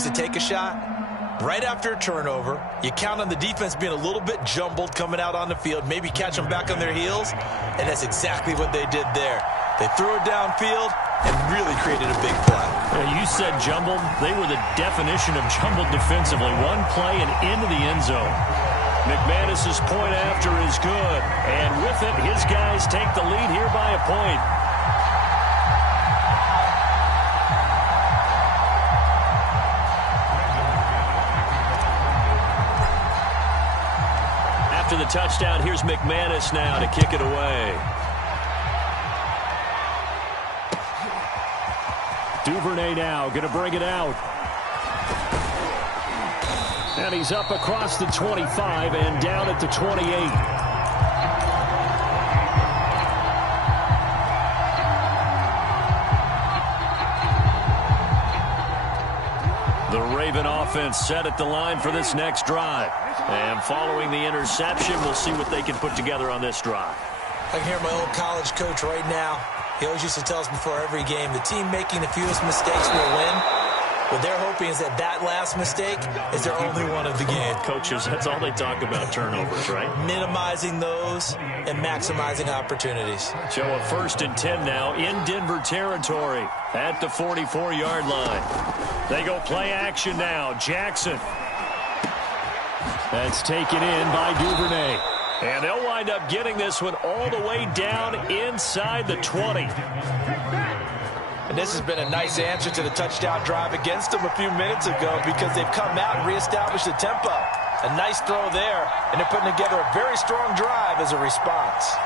teams to take a shot? Right after a turnover, you count on the defense being a little bit jumbled coming out on the field, maybe catch them back on their heels, and that's exactly what they did there. They threw it downfield and really created a big play. You said jumbled. They were the definition of jumbled defensively. One play and into the end zone. McManus's point after is good, and with it, his guys take the lead here by a point. After the touchdown, here's McManus now to kick it away. Duvernay now going to bring it out. And he's up across the 25 and down at the 28. The Raven offense set at the line for this next drive. And following the interception, we'll see what they can put together on this drive. I can hear my old college coach right now. He always used to tell us before every game, the team making the fewest mistakes will win. What they're hoping is that that last mistake is their only one of the game. Coaches, that's all they talk about, turnovers, right? Minimizing those and maximizing opportunities. So a 1st and 10 now in Denver territory at the 44-yard line. They go play action now. Jackson. That's taken in by Duvernay. And they'll wind up getting this one all the way down inside the 20. And this has been a nice answer to the touchdown drive against them a few minutes ago because they've come out and reestablished the tempo. A nice throw there, and they're putting together a very strong drive as a response.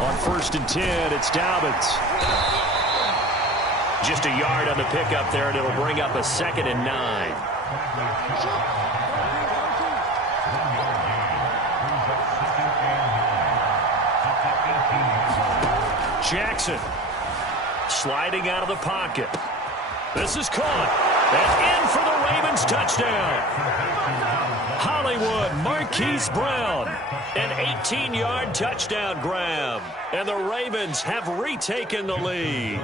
On 1st and 10, it's Dobbins. Just a yard on the pickup there, and it'll bring up a 2nd and 9. Jackson sliding out of the pocket. This is caught. And in for the Ravens touchdown. Hollywood Marquise Brown. An 18-yard touchdown grab. And the Ravens have retaken the lead.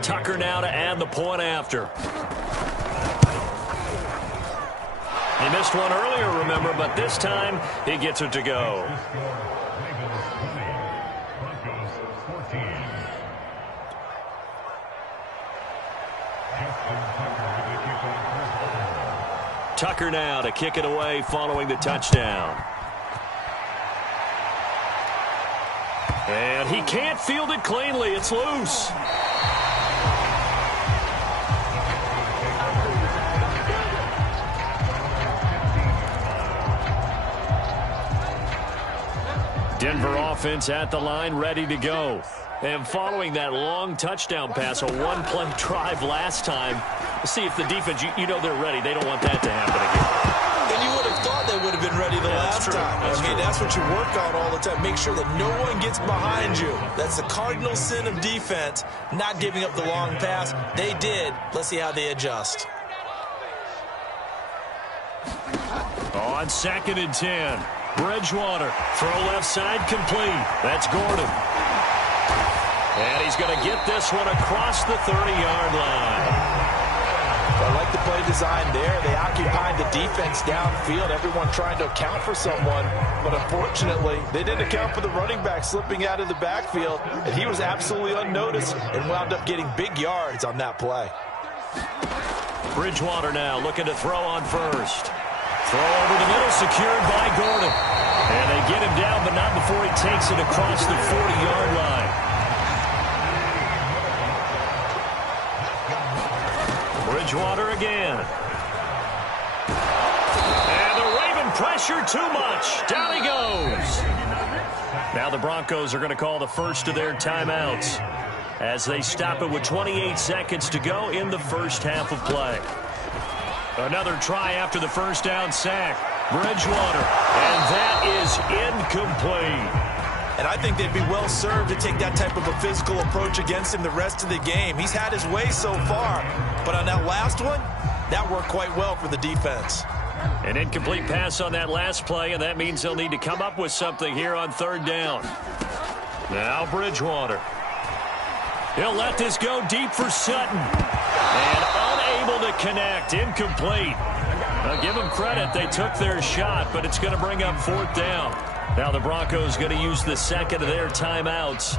Tucker now to add the point after. He missed one earlier, remember, but this time he gets it to go. Tucker now to kick it away following the touchdown. And he can't field it cleanly. It's loose. Denver offense at the line, ready to go. And following that long touchdown pass, a one-play drive last time, see if the defense, you know they're ready. They don't want that to happen again. And you would have thought they would have been ready the last time. That's what you work on all the time. Make sure that no one gets behind you. That's the cardinal sin of defense, not giving up the long pass. They did. Let's see how they adjust. On 2nd and 10. Bridgewater, throw left side complete. That's Gordon. And he's going to get this one across the 30-yard line. I like the play design there. They occupied the defense downfield, everyone trying to account for someone. But unfortunately, they didn't account for the running back slipping out of the backfield. And he was absolutely unnoticed and wound up getting big yards on that play. Bridgewater now looking to throw on 1st. Throw over the middle, secured by Gordon. And they get him down, but not before he takes it across the 40-yard line. Bridgewater again. And the Raven pressure too much. Down he goes. Now the Broncos are going to call the first of their timeouts as they stop it with 28 seconds to go in the first half of play. Another try after the first down sack. Bridgewater. And that is incomplete. And I think they'd be well served to take that type of a physical approach against him the rest of the game. He's had his way so far. But on that last one, That worked quite well for the defense. An incomplete pass on that last play, and that means they'll need to come up with something here on third down. Now Bridgewater. He'll let this go deep for Sutton. And unable to connect. Incomplete. Now give them credit. They took their shot, but it's going to bring up fourth down. Now the Broncos going to use the second of their timeouts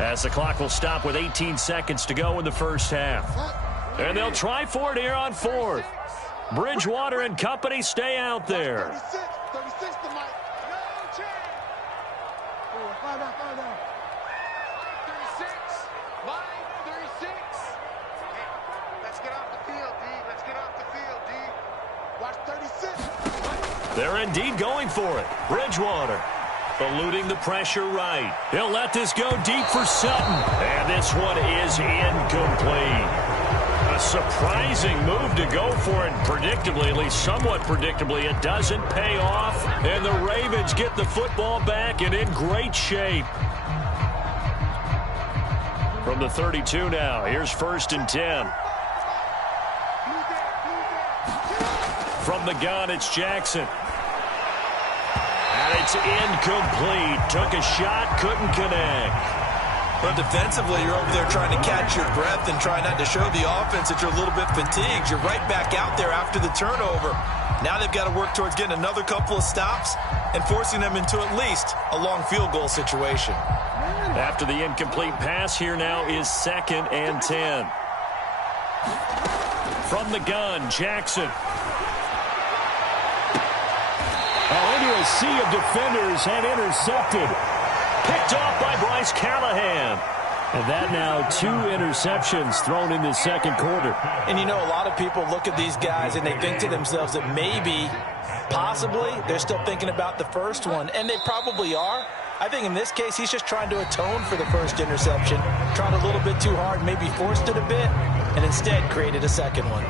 as the clock will stop with 18 seconds to go in the first half. And they'll try for it here on fourth. Bridgewater and company stay out there. 36 to Mike. No change. 36. Mike, 36. Hey, let's get off the field, D. Let's get off the field, D. Watch 36. They're indeed going for it. Bridgewater eluding the pressure right. He'll let this go deep for Sutton. And this one is incomplete. A surprising move to go for it. Predictably, at least somewhat predictably, it doesn't pay off. And the Ravens get the football back and in great shape. From the 32 now, here's 1st and 10. From the gun, it's Jackson. And it's incomplete. Took a shot, couldn't connect. But defensively, you're over there trying to catch your breath and try not to show the offense that you're a little bit fatigued. You're right back out there after the turnover. Now they've got to work towards getting another couple of stops and forcing them into at least a long field goal situation. After the incomplete pass, here now is 2nd and 10. From the gun, Jackson. Into a sea of defenders and intercepted. Picked off by Bryce Callahan. And that now 2 interceptions thrown in the second quarter. And you know, a lot of people look at these guys and they think to themselves that maybe, possibly, they're still thinking about the first one. And they probably are. I think in this case, he's just trying to atone for the first interception. Tried a little bit too hard, maybe forced it a bit, and instead created a second one.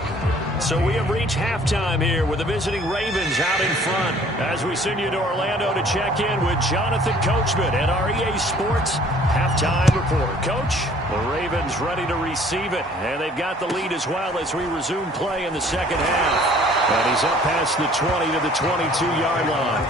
So we have reached halftime here with the visiting Ravens out in front. As we send you to Orlando to check in with Jonathan Coachman at our EA Sports halftime report. Coach, the Ravens ready to receive it, and they've got the lead as well as we resume play in the second half. And he's up past the 20 to the 22-yard line.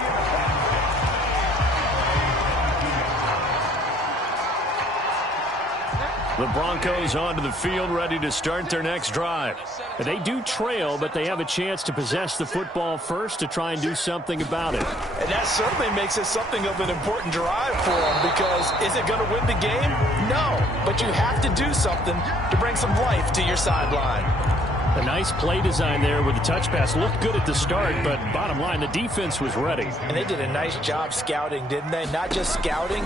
The Broncos onto the field, ready to start their next drive. They do trail, but they have a chance to possess the football first to try and do something about it. And that certainly makes it something of an important drive for them, because is it going to win the game? No, but you have to do something to bring some life to your sideline. A nice play design there with the touch pass. Looked good at the start, but bottom line, the defense was ready. And they did a nice job scouting, didn't they? Not just scouting,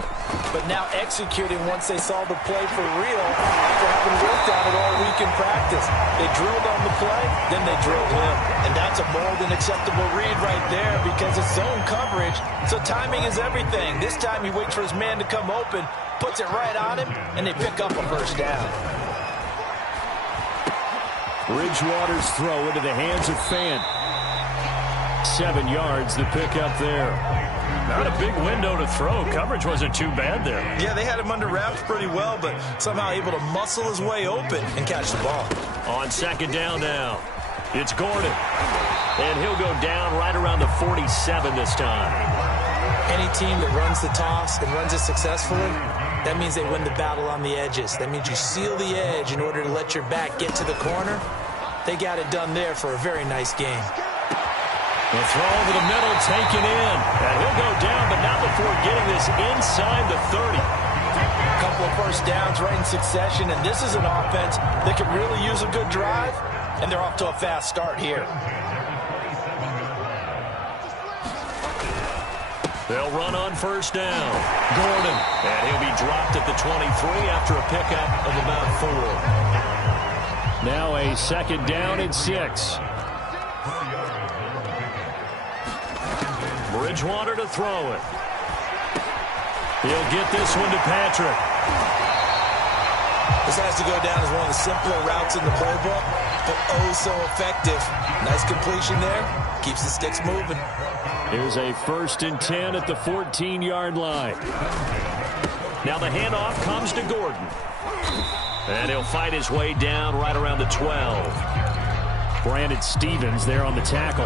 but now executing once they saw the play for real after having worked on it all week in practice. They drilled on the play, then they drilled him. And that's a more than acceptable read right there, because it's zone coverage, so timing is everything. This time he waits for his man to come open, puts it right on him, and they pick up a first down. Bridgewater's throw into the hands of Fant. 7 yards, the pickup there. Not a big window to throw. Coverage wasn't too bad there. Yeah, they had him under wraps pretty well, but somehow able to muscle his way open and catch the ball. On second down now, it's Gordon. And he'll go down right around the 47 this time. Any team that runs the toss and runs it successfully, that means they win the battle on the edges. That means you seal the edge in order to let your back get to the corner. They got it done there for a very nice game. The throw over the middle, taken in. And he'll go down, but not before getting this inside the 30. A couple of first downs right in succession, and this is an offense that could really use a good drive, and they're off to a fast start here. They'll run on first down. Gordon. And he'll be dropped at the 23 after a pickup of about 4. Now a second down and 6. Bridgewater to throw it. He'll get this one to Patrick. This has to go down as one of the simpler routes in the playbook, but oh so effective. Nice completion there. Keeps the sticks moving. Here's a 1st and 10 at the 14-yard line. Now the handoff comes to Gordon. And he'll fight his way down right around the 12. Brandon Stevens there on the tackle.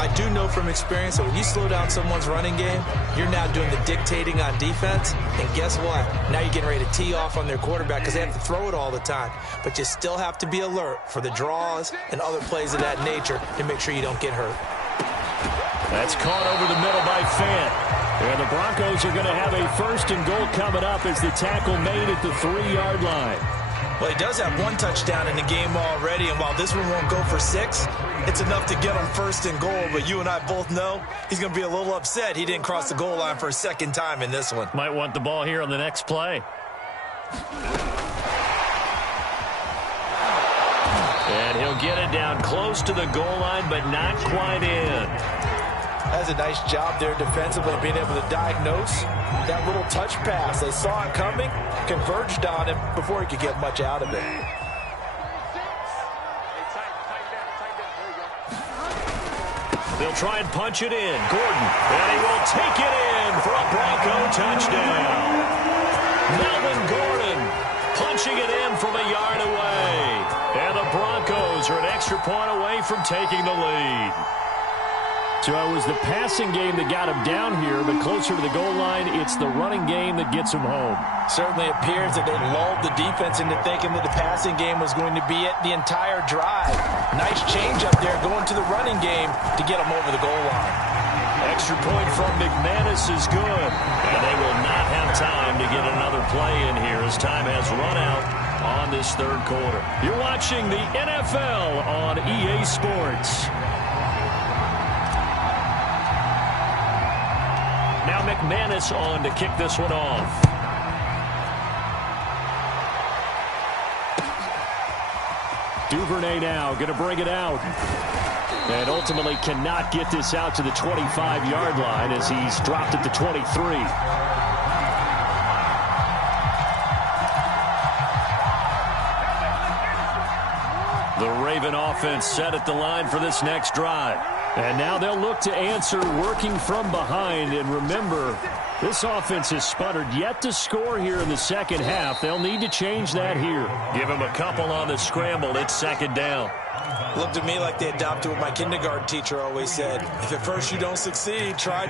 I do know from experience that when you slow down someone's running game, you're now doing the dictating on defense. And guess what? Now you're getting ready to tee off on their quarterback because they have to throw it all the time. But you still have to be alert for the draws and other plays of that nature to make sure you don't get hurt. That's caught over the middle by Fant. And the Broncos are going to have a 1st and goal coming up as the tackle made at the 3-yard line. Well, he does have 1 touchdown in the game already, and while this one won't go for 6, it's enough to get him 1st and goal. But you and I both know he's going to be a little upset he didn't cross the goal line for a 2nd time in this one. Might want the ball here on the next play. And he'll get it down close to the goal line, but not quite in. That's a nice job there defensively, being able to diagnose that little touch pass. They saw it coming, converged on him before he could get much out of it. They'll try and punch it in. Gordon, and he will take it in for a Bronco touchdown. Melvin Gordon punching it in from a yard away. And the Broncos are an extra point away from taking the lead. So it was the passing game that got him down here, but closer to the goal line, it's the running game that gets him home. Certainly appears that they lulled the defense into thinking that the passing game was going to be it the entire drive. Nice change up there going to the running game to get him over the goal line. Extra point from McManus is good. And they will not have time to get another play in here as time has run out on this 3rd quarter. You're watching the NFL on EA Sports. Now McManus on to kick this one off. Duvernay now going to bring it out. And ultimately cannot get this out to the 25-yard line as he's dropped at the 23. The Raven offense set at the line for this next drive. And now they'll look to answer working from behind. And remember, this offense has sputtered yet to score here in the 2nd half. They'll need to change that here. Give them a couple on the scramble. It's 2nd down. Looked to me like they adopted what my kindergarten teacher always said. If at first you don't succeed, try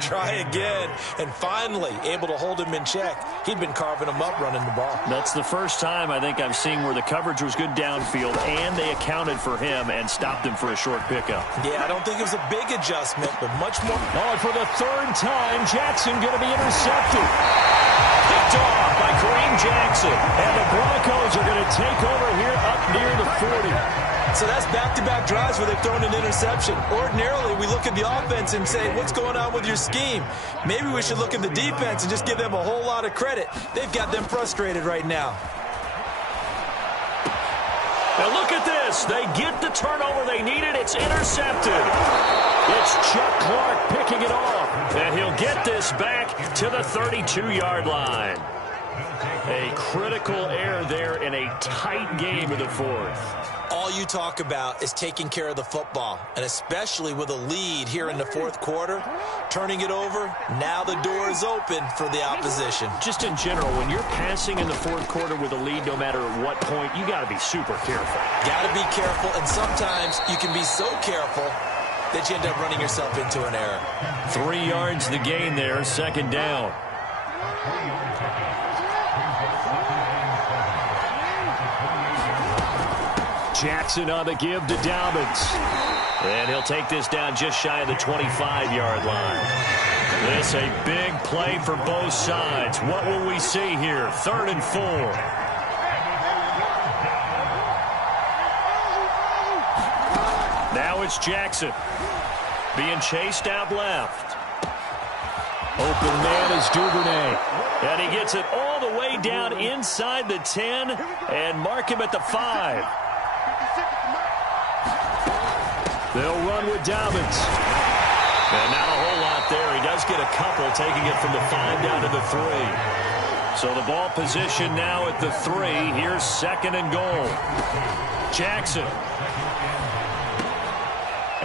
again. And finally, able to hold him in check. He'd been carving him up running the ball. That's the first time I think I've seen where the coverage was good downfield and they accounted for him and stopped him for a short pickup. Yeah, I don't think it was a big adjustment, but much more. Oh, and for the 3rd time, Jackson going to be intercepted. Picked off by Kareem Jackson. And the Broncos are going to take over here up near the 40. So that's back-to-back drives where they've thrown an interception. Ordinarily, we look at the offense and say, what's going on with your scheme? Maybe we should look at the defense and just give them a whole lot of credit. They've got them frustrated right now. Now look at this. They get the turnover they needed. It's intercepted. It's Chuck Clark picking it off. And he'll get this back to the 32-yard line. A critical error there in a tight game in the 4th. All you talk about is taking care of the football, and especially with a lead here in the 4th quarter, turning it over, now the door is open for the opposition. Just in general, when you're passing in the 4th quarter with a lead, no matter at what point, you got to be super careful. Got to be careful, and sometimes you can be so careful that you end up running yourself into an error. 3 yards the gain there, 2nd down. Jackson on the give to Dobbins. And he'll take this down just shy of the 25-yard line. This a big play for both sides. What will we see here? 3rd and 4. Now it's Jackson being chased out left. Open man is Duvernay. And he gets it all the way down inside the 10 and mark him at the 5. They'll run with Dobbins. And not a whole lot there. He does get a couple, taking it from the 5 down to the 3. So the ball position now at the 3. Here's 2nd and goal. Jackson.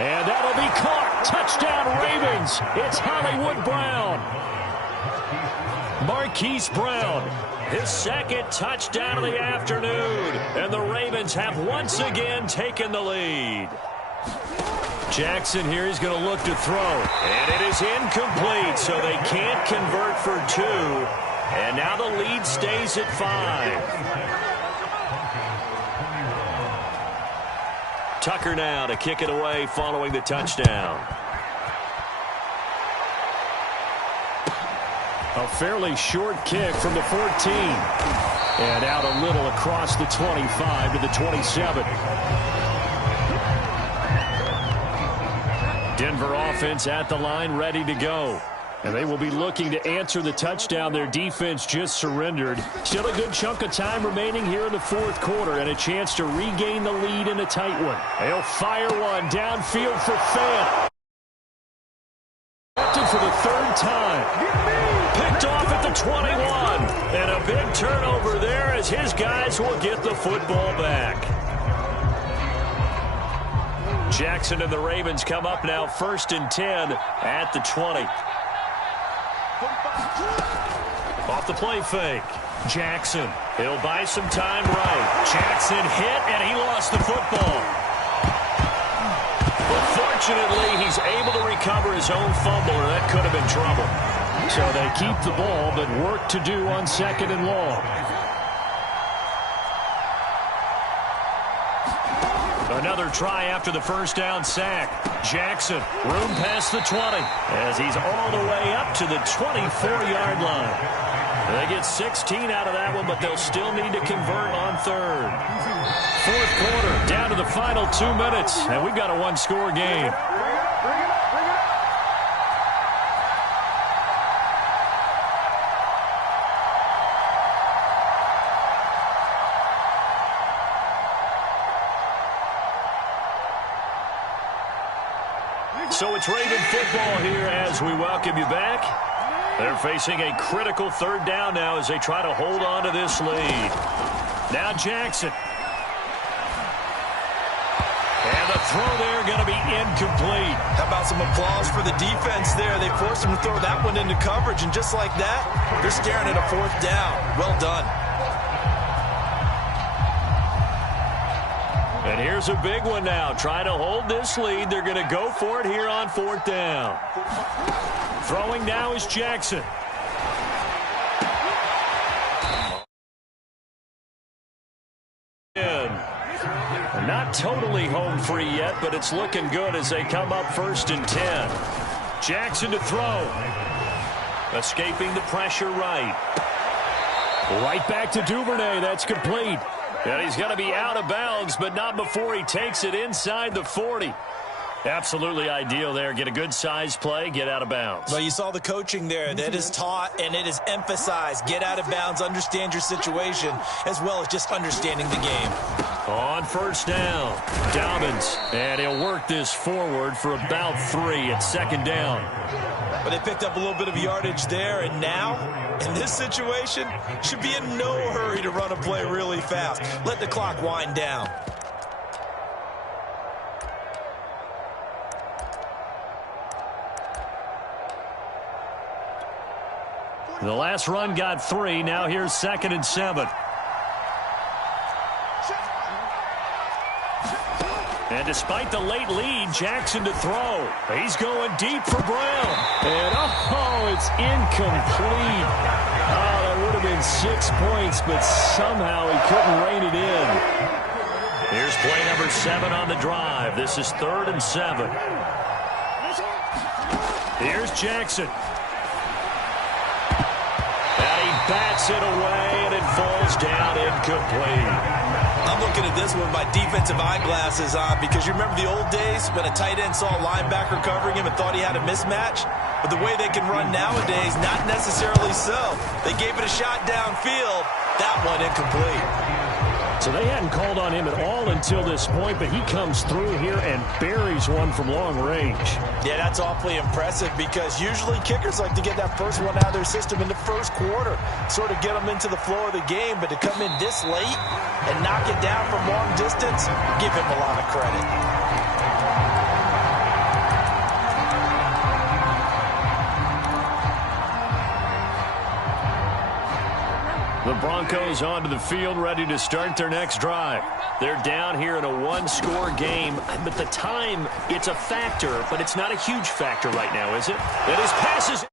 And that'll be caught. Touchdown Ravens. It's Hollywood Brown. Marquise Brown. His 2nd touchdown of the afternoon. And the Ravens have once again taken the lead. Jackson here is going to look to throw. And it is incomplete, so they can't convert for 2. And now the lead stays at 5. Tucker now to kick it away following the touchdown. A fairly short kick from the 14. And out a little across the 25 to the 27. Denver offense at the line, ready to go. And they will be looking to answer the touchdown their defense just surrendered. Still a good chunk of time remaining here in the fourth quarter and a chance to regain the lead in a tight one. They'll fire one downfield for Fant. For the third time. Picked off at the 21. And a big turnover there as his guys will get the football back. Jackson and the Ravens come up now 1st and 10 at the 20. Off the play fake. Jackson. He'll buy some time right. Jackson hit and he lost the football. But fortunately, he's able to recover his own fumble, or that could have been trouble. So they keep the ball, but work to do on 2nd and long. Another try after the first down sack. Jackson, room past the 20, as he's all the way up to the 24-yard line. They get 16 out of that one, but they'll still need to convert on 3rd. Fourth quarter, down to the final 2 minutes, and we've got a one-score game. So it's Raven football here as we welcome you back. They're facing a critical 3rd down now as they try to hold on to this lead. Now Jackson. And the throw there going to be incomplete. How about some applause for the defense there? They forced him to throw that one into coverage, and just like that, they're staring at a 4th down. Well done. And here's a big one now. Trying to hold this lead. They're going to go for it here on 4th down. Throwing now is Jackson. Not totally home free yet, but it's looking good as they come up 1st and 10. Jackson to throw. Escaping the pressure right. Right back to Duvernay. That's complete. And he's going to be out of bounds, but not before he takes it inside the 40. Absolutely ideal there. Get a good size play, get out of bounds. Well, you saw the coaching there. That is taught and it is emphasized. Get out of bounds, understand your situation, as well as just understanding the game. On 1st down, Dobbins. And he'll work this forward for about 3 at 2nd down. But they picked up a little bit of yardage there, and now, in this situation, should be in no hurry to run a play really fast. Let the clock wind down. The last run got 3. Now here's 2nd and 7. And despite the late lead, Jackson to throw. He's going deep for Brown. And, oh, it's incomplete. Oh, that would have been 6 points, but somehow he couldn't rein it in. Here's play number 7 on the drive. This is 3rd and 7. Here's Jackson. And he bats it away, and it falls down incomplete. I'm looking at this one with my defensive eyeglasses on because you remember the old days when a tight end saw a linebacker covering him and thought he had a mismatch? But the way they can run nowadays, not necessarily so. They gave it a shot downfield. That one incomplete. So they hadn't called on him at all until this point, but he comes through here and buries one from long range. Yeah, that's awfully impressive because usually kickers like to get that first one out of their system in the first quarter, sort of get them into the flow of the game, but to come in this late and knock it down from long distance, give him a lot of credit. The Broncos onto the field, ready to start their next drive. They're down here in a one-score game. But the time, it's a factor, but it's not a huge factor right now, is it? It is passes.